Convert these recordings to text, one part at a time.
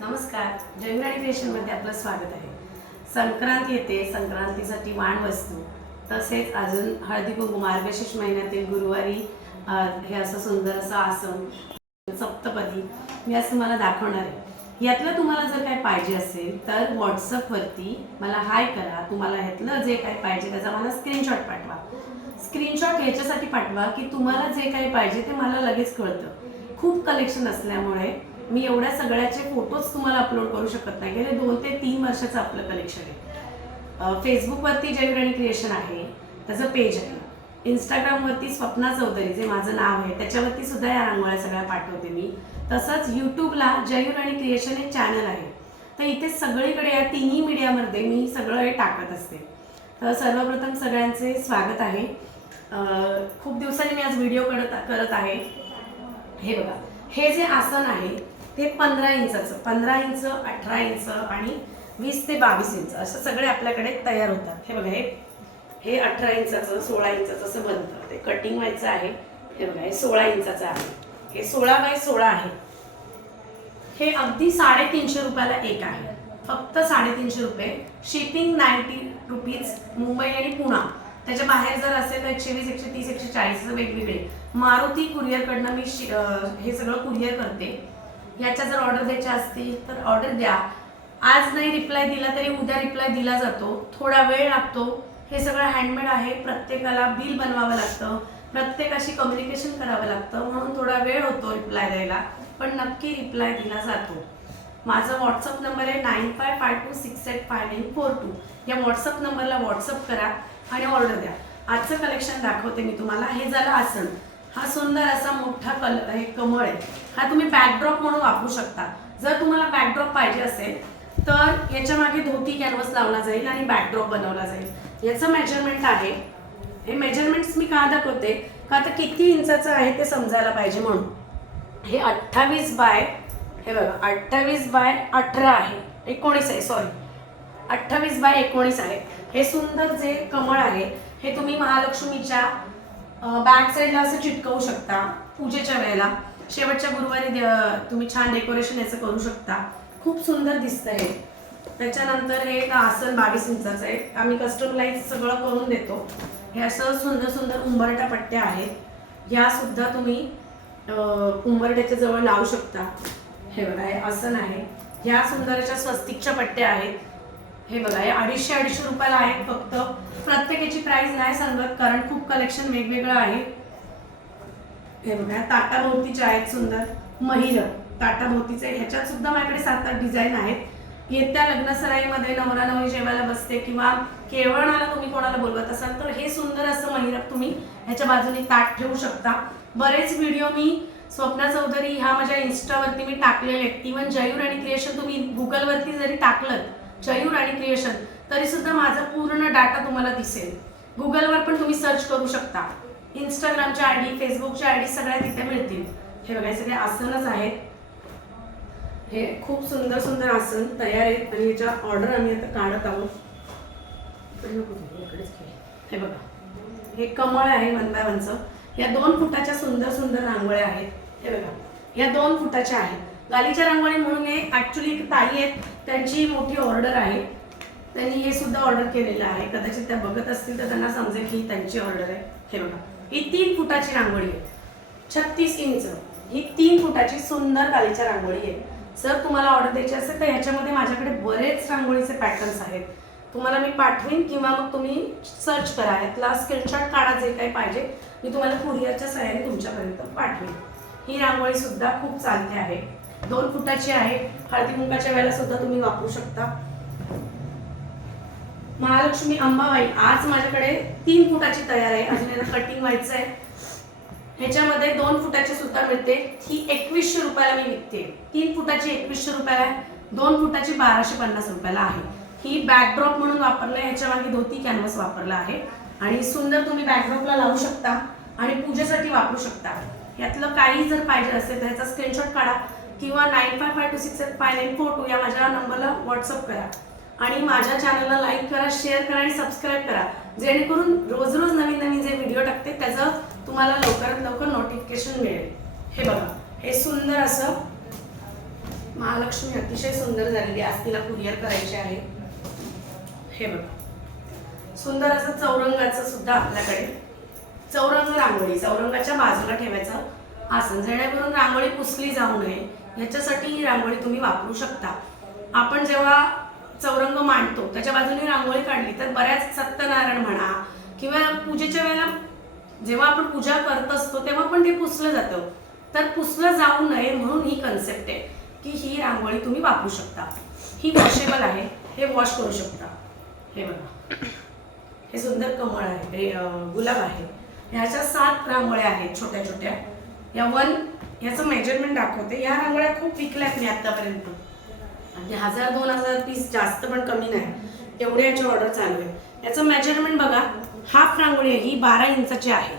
नमस्कार. जयविराणी क्रिएशनमध्ये आपलं स्वागत आहे. संक्रांत येते संक्रांतीसाठी वाण वस्तू तसेच अजून हळदी कुंकू मार्गशीर्ष महिन्यातील गुरुवारी हे असं सुंदर असं आसन सप्तपदी मी असं मला दाखवणार आहे. यातलं तुम्हाला जर काय पाहिजे असेल तर व्हॉट्सअपवरती मला हाय करा. तुम्हाला ह्यातलं जे काय पाहिजे त्याचा मला स्क्रीनशॉट पाठवा. स्क्रीनशॉट ह्याच्यासाठी पाठवा की तुम्हाला जे काही पाहिजे ते मला लगेच कळतं. खूप कलेक्शन असल्यामुळे मी एवढ्या सगळ्याचे फोटोज तुम्हाला अपलोड करू शकत नाही. गेले दोन ते तीन वर्षाचं आपलं कलेक्शन आहे. फेसबुकवरती फेसबुकवरती आणि क्रिएशन आहे. त्याचं पेज आहे. इंस्टाग्रामवरती स्वप्ना चौधरी जे माझं नाव आहे त्याच्यावरती सुद्धा या रांगोळ्या सगळ्या पाठवते मी. तसंच यूट्यूबला जयविराणी क्रिएशन हे चॅनल आहे. तर इथे सगळीकडे या तिन्ही मीडियामध्ये मी सगळं हे टाकत असते. तर सर्वप्रथम सगळ्यांचे स्वागत आहे. खूप दिवसांनी मी आज व्हिडिओ करत करत आहे. हे बघा. हे जे आसन आहे ते पंधरा इंचाचं पंधरा इंच अठरा इंच आणि वीस ते बावीस इंच असं सगळे आपल्याकडे तयार होतात. हे बघा हे हे अठरा इंचाचं सोळा इंचाचं असं बनतं. ते कटिंग व्हायचं आहे. हे बघा हे सोळा इंचाचं आहे. हे सोळा बाय सोळा आहे. हे अगदी साडेतीनशे रुपयाला एक आहे. फक्त साडेतीनशे रुपये. शिपिंग नाईन्टी रुपीज मुंबई आणि पुणा. त्याच्या बाहेर जर असेल तर एकशे वीस एकशे तीस एकशे चाळीस वेगवेगळे. मारुती कुरिअरकडनं मी शि- हे सगळं कुरिअर करते. याच्या जर ऑर्डर द्यायच्या असतील तर ऑर्डर द्या. आज नाही रिप्लाय दिला तरी उद्या रिप्लाय दिला जातो. थोडा वेळ लागतो. हे सगळं हँडमेड आहे. प्रत्येकाला बिल बनवावं लागतं. प्रत्येकाशी कम्युनिकेशन करावं लागतं. म्हणून थोडा वेळ होतो रिप्लाय द्यायला. पण नक्की रिप्लाय दिला जातो. माझा व्हॉट्सअप नंबर आहे nine five five two six eight five nine four two या व्हॉट्सअप नंबरला व्हॉट्सअप करा आणि ऑर्डर द्या. आजचं कलेक्शन दाखवते मी तुम्हाला. हे झालं आसन. हा सुंदर असा मोठा कल हे कमळ आहे. हा तुम्ही बॅकड्रॉप म्हणून वापरू शकता. जर तुम्हाला बॅकड्रॉप पाहिजे असेल तर याच्या मागे धोती कॅनव्हस लावला जाईल आणि बॅकड्रॉप बनवला जाईल. याचं मेजरमेंट आहे. हे मेजरमेंट्स मी का दाखवते? का आता किती इंचाचं आहे ते समजायला पाहिजे म्हणून. हे अठ्ठावीस बाय हे बघा अठ्ठावीस बाय अठरा आहे. एकोणीस आहे सॉरी अठ्ठावीस बाय एकोणीस आहे. हे सुंदर जे कमळ आहे हे तुम्ही महालक्ष्मीच्या बॅक साईडला असं चिटकवू शकता पूजेच्या वेळेला. शेवटच्या गुरुवारी तुम्ही छान डेकोरेशन याचं करू शकता. खूप सुंदर दिसतं हे. त्याच्यानंतर हे एक आसन बावीस इंचाचं आहे. आम्ही कस्टमलाइज सगळं करून देतो. हे असं सुंदर सुंदर उंबरट्या पट्ट्या आहेत. ह्या सुद्धा तुम्ही उंबरट्याच्या जवळ लावू शकता. हे बघा हे आसन आहे. ह्या सुंदर अशा स्वस्तिकच्या पट्ट्या आहेत. हे बघा हे अडीचशे अडीचशे रुपयाला आहेत फक्त. प्रत्येकाची प्राइस नाही सांगत कारण खूप कलेक्शन वेगवेगळं आहे. हे बघा ताटाभोवतीचे आहेत सुंदर. महिर ताटाभोवतीचे ह्याच्यात सुद्धा माझ्याकडे सात आठ डिझाईन आहेत. येत्या लग्नसराईमध्ये नवरा नवरी जेवायला बसते किंवा केवळणाला तुम्ही कोणाला बोलवत असाल तर हे सुंदर असं महिरप तुम्ही ह्याच्या बाजूने ताट ठेवू शकता. बरेच व्हिडिओ मी स्वप्ना चौधरी ह्या माझ्या इन्स्टावरती मी टाकलेले आहेत. इवन जयूर आणि क्रिएशन तुम्ही गुगलवरती जरी टाकलं जयूर आणि क्रिएशन तरी सुद्धा माझा पूर्ण डाटा तुम्हाला दिसेल. गुगलवर पण तुम्ही सर्च करू शकता. इंस्टाग्रामच्या आय डी फेसबुकच्या आय डी सगळ्या तिथे मिळतील. हे बघा सगळे आसनच आहेत. हे खूप सुंदर सुंदर आसन तयार आहेत आणि याच्या ऑर्डर आम्ही आता काढत आहोत. हे बघा हे कमळ आहे वन बाय वनचं या दोन फुटाच्या सुंदर सुंदर रांगोळ्या आहेत. हे बघा या दोन फुटाच्या आहेत. गालीच्या रांगोळी म्हणून हे ऍक्च्युली ताई आहेत त्यांची मोठी ऑर्डर आहे. त्यांनी हे सुद्धा ऑर्डर केलेलं आहे. कदाचित त्या बघत असतील तर त्यांना समजेल की त्यांची ऑर्डर आहे. हे बघा. ही तीन फुटाची रांगोळी आहे. छत्तीस इंच. ही तीन फुटाची सुंदर गालीच्या रांगोळी आहे. जर तुम्हाला ऑर्डर द्यायची असेल तर ह्याच्यामध्ये माझ्याकडे बरेच रांगोळीचे पॅटर्न्स आहेत. तुम्हाला मी पाठवीन किंवा मग तुम्ही सर्च करा. यातला स्क्रीनशॉट काढा जे काही पाहिजे. मी तुम्हाला कुरिअरच्या सहाय्याने तुमच्यापर्यंत पाठवेन. ही रांगोळी सुद्धा खूप चालते आहे. दोन फुटाची आहे. हळदी कुंकाच्या वेळेला सुद्धा तुम्ही वापरू शकता. महालक्ष्मी अंबाबाई आज माझ्याकडे तीन फुटाची तयार आहे. अजून याला कटिंग व्हायचं आहे. ह्याच्यामध्ये दोन फुटाची सुद्धा मिळते. ही एकवीसशे रुपयाला मी विकते. तीन फुटाची एकवीसशे रुपयाला आहे. दोन फुटाची बाराशे पन्नास रुपयाला आहे. ही बॅकड्रॉप म्हणून वापरलं आहे ह्याच्या मागे धोती कॅनव्हस वापरला आहे. आणि सुंदर तुम्ही बॅकड्रॉपला लावू शकता आणि पूजेसाठी वापरू शकता. यातलं काही जर पाहिजे असेल तर ह्याचा स्क्रीनशॉट काढा. किंवा nine five five two six eight five nine four two या माझ्या नंबरला व्हॉट्सअप करा. आणि माझ्या चॅनलला लाईक करा शेअर करा आणि सबस्क्राईब करा. जेणेकरून रोज रोज नवीन नवीन जे व्हिडिओ टाकते त्याचं तुम्हाला लवकरात लवकर नोटिफिकेशन मिळेल. हे बघा हे सुंदर असं महालक्ष्मी अतिशय सुंदर झालेली आज तिला कुरिअर करायची आहे. हे बघा. सुंदर असं चौरंगाचं सुद्धा आपल्याकडे. चौरंग रांगोळी चौरंगाच्या बाजूला ठेवायचं आसन. जेणेकरून रांगोळी पुसली जाऊ नये. ह्याच्यासाठी ही रांगोळी तुम्ही वापरू शकता. आपण जेव्हा चौरंग मांडतो त्याच्या बाजूने रांगोळी काढली तर बऱ्याच सत्यनारायण म्हणा किंवा पूजेच्या वेळेला जेव्हा आपण पूजा करत असतो तेव्हा पण ते पुसलं जातं. तर पुसलं जाऊ नये म्हणून ही कन्सेप्ट आहे की ही रांगोळी तुम्ही वापरू शकता. ही वॉशेबल आहे हे वॉश करू शकता. हे बघा. हे सुंदर कमळ आहे हे गुलाब आहे. ह्याच्या सात रांगोळ्या आहेत छोट्या छोट्या या वन ह्याचं मेजरमेंट दाखवते. या रांगोळ्या खूप विकल्यात मी आतापर्यंत. आणि हजार दोन हजार पीस जास्त पण कमी नाही. एवढे याची ऑर्डर चालू आहे याचं मेजरमेंट बघा. हाफ रांगोळी आहे. ही बारा इंचाची आहे.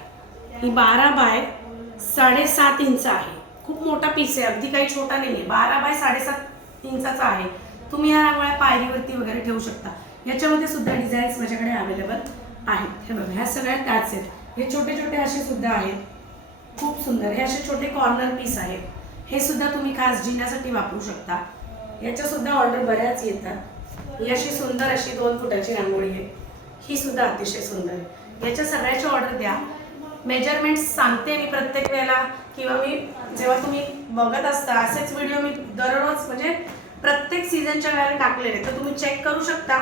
ही बारा बाय साडेसात इंच आहे. खूप मोठा पीस आहे. अगदी काही छोटा नाही आहे. बारा बाय साडेसात इंचाचा आहे. तुम्ही या रांगोळ्या पायरीवरती वगैरे ठेवू शकता. याच्यामध्ये सुद्धा डिझाईन्स माझ्याकडे अवेलेबल आहेत. हे बघा ह्या सगळ्या त्याच आहेत. हे छोटे छोटे असे सुद्धा आहेत. खूप सुंदर. हे असे छोटे कॉर्नर पीस आहेत. हे सुद्धा तुम्ही खास जिन्यासाठी वापरू शकता. याच्या सुद्धा ऑर्डर बऱ्याच येतात. ही अशी सुंदर अशी दोन फुटाची रांगोळी आहे. ही सुद्धा अतिशय सुंदर आहे. याच्या सगळ्याची ऑर्डर द्या. मेजरमेंट सांगते मी प्रत्येक वेळेला किंवा मी जेव्हा तुम्ही बघत असता असेच व्हिडिओ मी दररोज म्हणजे प्रत्येक सीझनच्या वेळेला टाकलेले तर तुम्ही चेक करू शकता.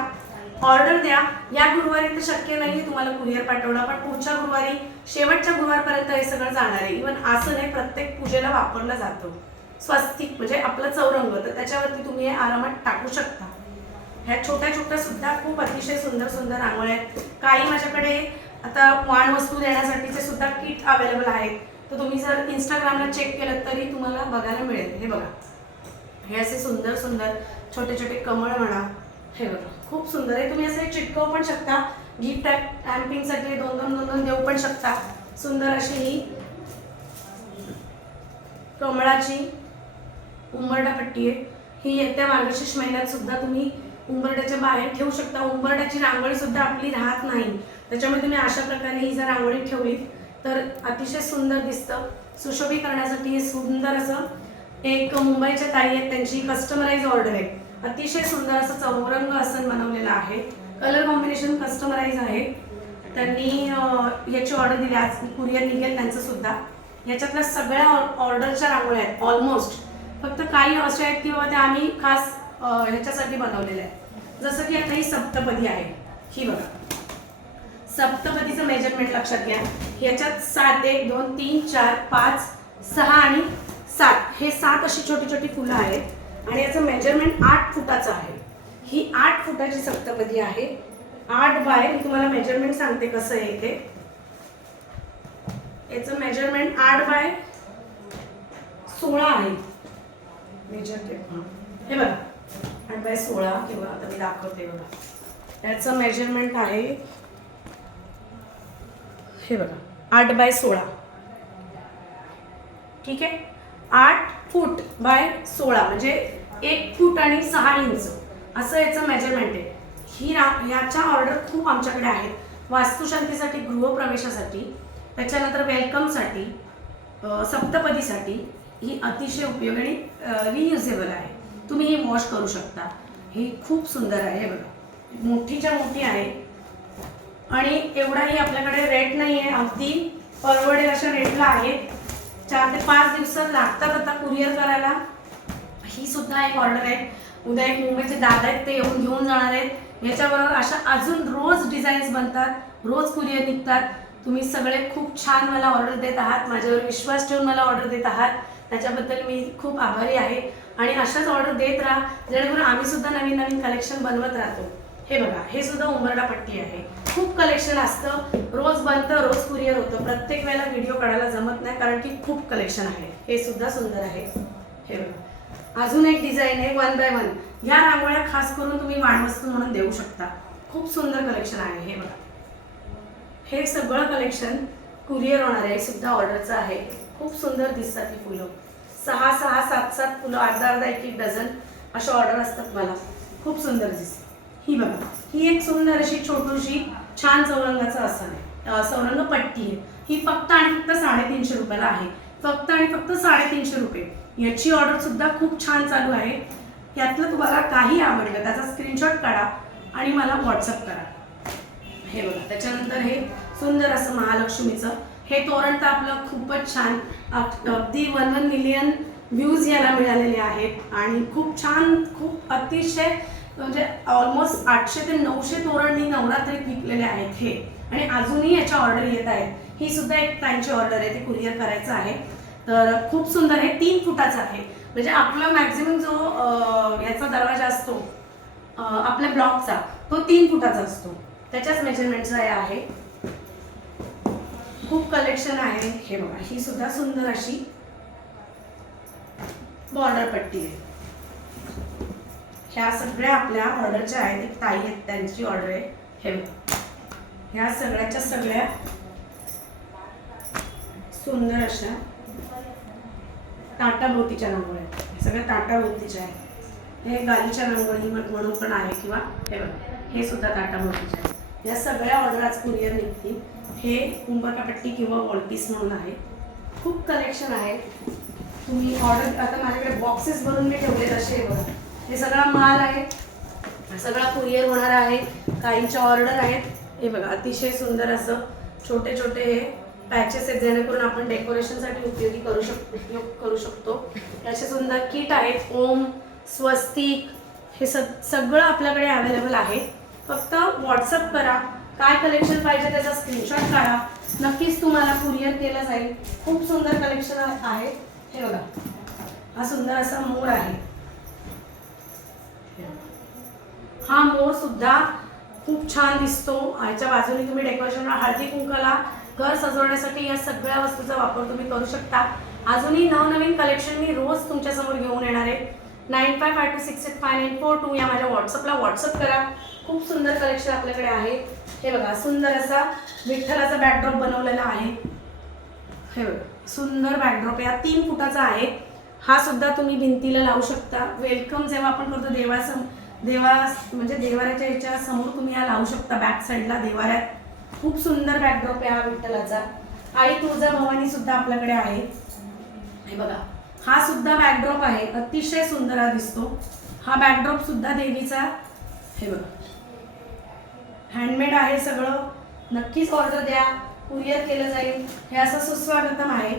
ऑर्डर द्या. या गुरुवारी तर शक्य नाही तुम्हाला कुरिअर पाठवणं पण पुढच्या गुरुवारी शेवटच्या गुरुवारपर्यंत हे सगळं जाणार आहे. इव्हन असं नाही प्रत्येक पूजेला वापरलं जातं. स्वस्तिक म्हणजे आपलं चौरंग तर त्याच्यावरती तुम्ही हे आरामात टाकू शकता. ह्या छोट्या छोट्या सुद्धा खूप अतिशय सुंदर सुंदर रांगोळ्या आहेत. काही माझ्याकडे आता वाण वस्तू देण्यासाठीचे सुद्धा किट अवेलेबल आहेत. तर तुम्ही जर इंस्टाग्रामला चेक केलं तरी तुम्हाला बघायला मिळेल. हे बघा. हे असे सुंदर सुंदर छोटे छोटे कमळ म्हणा हे बघा. खूप सुंदर आहे. तुम्ही असे चिटकवू पण शकता. गिफ्ट टॅम्पिंगसाठी दोन दोन दोन दोन देऊ पण शकता. सुंदर अशी ही कमळाची उंबरडा पट्टी आहे. ही येत्या मार्गशीर्ष महिन्यात सुद्धा तुम्ही उंबरड्याच्या बाहेर ठेवू शकता. उंबरड्याची रांगोळी सुद्धा आपली राहत नाही. त्याच्यामुळे तुम्ही अशा प्रकारे ही जर रांगोळी ठेवली तर अतिशय सुंदर दिसतं. सुशोभीकरणासाठी हे सुंदर असं एक मुंबईच्या ताई आहेत. त्यांची कस्टमराईज ऑर्डर आहे. अतिशय सुंदर असं चौरंग आसन बनवलेलं आहे. कलर कॉम्बिनेशन कस्टमराईज आहे. त्यांनी याची ऑर्डर दिली. आज कुरिअर निघेल त्यांचं सुद्धा. याच्यातल्या सगळ्या ऑर्डरच्या रांगोळ्या आहेत. ऑलमोस्ट फक्त काही असे आहेत की बाबा त्या आम्ही खास ह्याच्यासाठी बनवलेल्या आहेत. जसं की आता ही सप्तपदी आहे. ही बघा. सप्तपदीचं मेजरमेंट लक्षात घ्या. ह्याच्यात सात एक दोन तीन चार पाच सहा आणि सात. हे सात अशी छोटी छोटी फुलं आहेत. आणि याचं मेजरमेंट आठ फुटाचं आहे. ही आठ फुटाची सप्तपदी आहे. आठ बाय मी तुम्हाला मेजरमेंट सांगते कसं आहे ते याचं मेजरमेंट आठ बाय सोळा आहे. मेजर हे बघा. आठ बाय सोळा किंवा आता मी दाखवते बघा. याचं मेजरमेंट आहे. हे बघा. आठ बाय सोळा. ठीक आहे? आठ फूट बाय सोळा. म्हणजे एक फूट आणि सहा इंच. असं याचं मेजरमेंट आहे. ही रा ह्याच्या ऑर्डर खूप आमच्याकडे आहेत. वास्तुशांतीसाठी गृहप्रवेशासाठी त्याच्यानंतर वेलकमसाठी सप्तपदीसाठी ही अतिशय उपयोगी आणि रियुजेबल आहे. तुम्ही ही वॉश करू शकता. ही खूप सुंदर आहे बघा. मोठीच्या मोठी आहे. आणि एवढाही आपल्याकडे रेट नाही आहे अगदी परवडेल अशा रेटला आहे. चार ते पाच दिवसात लागतात आता कुरिअर करायला. ही सुद्धा एक ऑर्डर आहे उद्या एक मुंबईचे दादा आहेत ते येऊन घेऊन जाणार आहेत. याच्याबरोबर अशा अजून रोज डिझाईन्स बनतात रोज कुरिअर निघतात. तुम्ही सगळे खूप छान मला ऑर्डर देत आहात. माझ्यावर विश्वास ठेवून मला ऑर्डर देत आहात. त्याच्याबद्दल मी खूप आभारी आहे. आणि अशाच ऑर्डर देत राहा जेणेकरून आम्ही सुद्धा नवीन नवीन कलेक्शन बनवत राहतो. हे बघा हे सुद्धा उंबरडा पट्टी आहे. खूप कलेक्शन असतं. रोज बनतं रोज कुरिअर होतं. प्रत्येक वेळेला व्हिडिओ काढायला जमत नाही कारण की खूप कलेक्शन आहे. हे सुद्धा सुंदर आहे. हे बघा. अजून एक डिझाईन आहे वन बाय वन या रांगोळ्या खास करून तुम्ही वाणवस्तू म्हणून देऊ शकता. खूप सुंदर कलेक्शन आहे हे बघा. हे सगळं कलेक्शन कुरिअर होणार आहे सुद्धा ऑर्डरचं आहे. खूप सुंदर दिसतात ही फुलं. सहा सहा सात सात फुलं अर्धा अर्धा एक एक डझन अशा ऑर्डर असतात मला. खूप सुंदर दिसते. ही बघा ही एक सुंदर अशी छोटूशी छान चौरंगाचं आसन आहे. चौरंग पट्टी आहे. ही फक्त आणि फक्त साडेतीनशे रुपयाला आहे. फक्त आणि फक्त साडेतीनशे रुपये. याची ऑर्डर सुद्धा खूप छान चालू आहे. यातलं तुम्हाला काही आवडलं त्याचा स्क्रीनशॉट काढा आणि मला व्हॉट्सअप करा. हे बघा त्याच्यानंतर हे सुंदर असं महालक्ष्मीचं. हे तोरण तर आपलं खूपच छान अगदी वन वन मिलियन व्ह्यूज याला मिळालेले आहेत. आणि खूप छान खूप अतिशय म्हणजे ऑलमोस्ट आठशे ते नऊशे तोरणी नवरात्रीत विकलेले आहेत हे. आणि अजूनही याच्या ऑर्डर येत आहेत. ही सुद्धा एक त्यांची ऑर्डर आहे ते कुरिअर करायचं आहे. तर खूप सुंदर हे तीन फुटाचं आहे. म्हणजे आपला मॅक्झिमम जो याचा दरवाजा असतो आपल्या ब्लॉकचा तो तीन फुटाचा असतो. त्याच्याच मेजरमेंटचा हे आहे. खूप कलेक्शन आहे. हे बघा ही सुद्धा सुंदर अशी बॉर्डर पट्टी आहे. ह्या सगळ्या आपल्या ऑर्डरच्या आहेत एक ताई आहेत त्यांची ऑर्डर आहे. हे ह्या सगळ्याच्या सगळ्या सुंदर अशा ताटाभोवतीच्या रांगोळ्या आहेत. सगळ्या ताटाभोवतीच्या आहेत. हे गालीच्या रांगोळी म्हणून पण आहे किंवा हे बघा हे सुद्धा ताटाभोवतीच्या आहेत. या सगळ्या ऑर्डर आज कुरिअर निघतील. हे कुंभकापट्टी किंवा वॉलपीस म्हणून आहे. खूप कलेक्शन आहे तुम्ही ऑर्डर आता माझ्याकडे बॉक्सेस भरून मी ठेवले तसे बघा. हे सगळा माल आहे. सगळा कुरिअर होणार आहे. काहींच्या ऑर्डर आहेत. हे बघा अतिशय सुंदर असं छोटे छोटे हे पॅचेस आहेत जेणेकरून आपण डेकोरेशनसाठी उपयोगी करू शक उपयोग करू शकतो. याचे सुंदर किट आहेत. ओम स्वस्तिक हे सग सगळं आपल्याकडे अवेलेबल आहे. फक्त व्हॉट्सअप करा. काय कलेक्शन पाहिजे त्याचा स्क्रीनशॉट काढा. नक्कीच तुम्हाला कुरिअर केलं जाईल. खूप सुंदर कलेक्शन आहे. हे बघा हा सुंदर असा मोर आहे. हा मोर सुद्धा खूप छान दिसतो. ह्याच्या बाजूने तुम्ही डेकोरेशन हळदी कुंकाला घर सजवण्यासाठी या सगळ्या वस्तूचा वापर तुम्ही करू शकता. अजूनही नवनवीन कलेक्शन मी रोज तुमच्यासमोर घेऊन येणार आहे. Nine five five two six eight five nine four two या माझ्या व्हॉट्सअपला व्हॉट्सअप करा. खूप सुंदर कलेक्शन आपल्याकडे आहे. हे बघा सुंदर असा विठ्ठलाचा बॅकड्रॉप बनवलेला आहे. हे बघा सुंदर बॅकड्रॉप या तीन फुटाचा आहे. हा सुद्धा तुम्ही भिंतीला लावू शकता. वेलकम जेव्हा आपण करतो देवासम देवा म्हणजे देवाऱ्याच्या ह्याच्या समोर तुम्ही हा लावू शकता बॅक साईडला देवाऱ्यात. खूप सुंदर बॅकड्रॉप आहे हा विठ्ठलाचा. आई तुळजा भवानी सुद्धा आपल्याकडे आहे. हे बघा हा सुद्धा बॅकड्रॉप आहे. अतिशय सुंदर हा दिसतो. हा बॅकड्रॉप सुद्धा देवीचा. हे बघा. हँडमेड आहे सगळं. नक्कीच ऑर्डर द्या. कुरिअर केलं जाईल. हे असं सुस्वागतम आहे.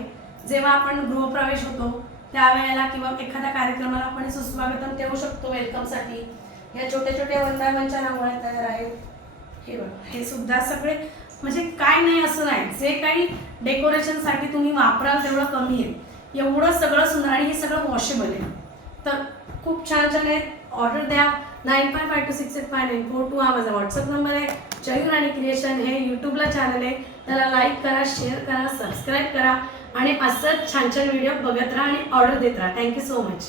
जेव्हा आपण गृहप्रवेश होतो त्यावेळेला किंवा एखाद्या कार्यक्रमाला आपण सुस्वागतम ठेवू शकतो वेलकमसाठी. या छोट्या छोट्या वंदावनच्या रांगोळ्या तयार आहेत. हे बघा हे सुद्धा सगळे म्हणजे काय नाही असं नाही. जे काही डेकोरेशनसाठी तुम्ही वापराल तेवढं कमी आहे. एवढं सगळं सुंदर आणि हे सगळं वॉशेबल आहे. तर खूप छान छान आहेत. ऑर्डर द्या. Nine five five two six eight five nine four two हा माझा व्हॉट्सअप नंबर आहे. चयूर आणि क्रिएशन हे यूट्यूबला चॅनल आहे. त्याला लाईक करा शेअर करा सबस्क्राईब करा. आणि असंच छान छान व्हिडिओ बघत राहा आणि ऑर्डर देत राहा. Thank you so much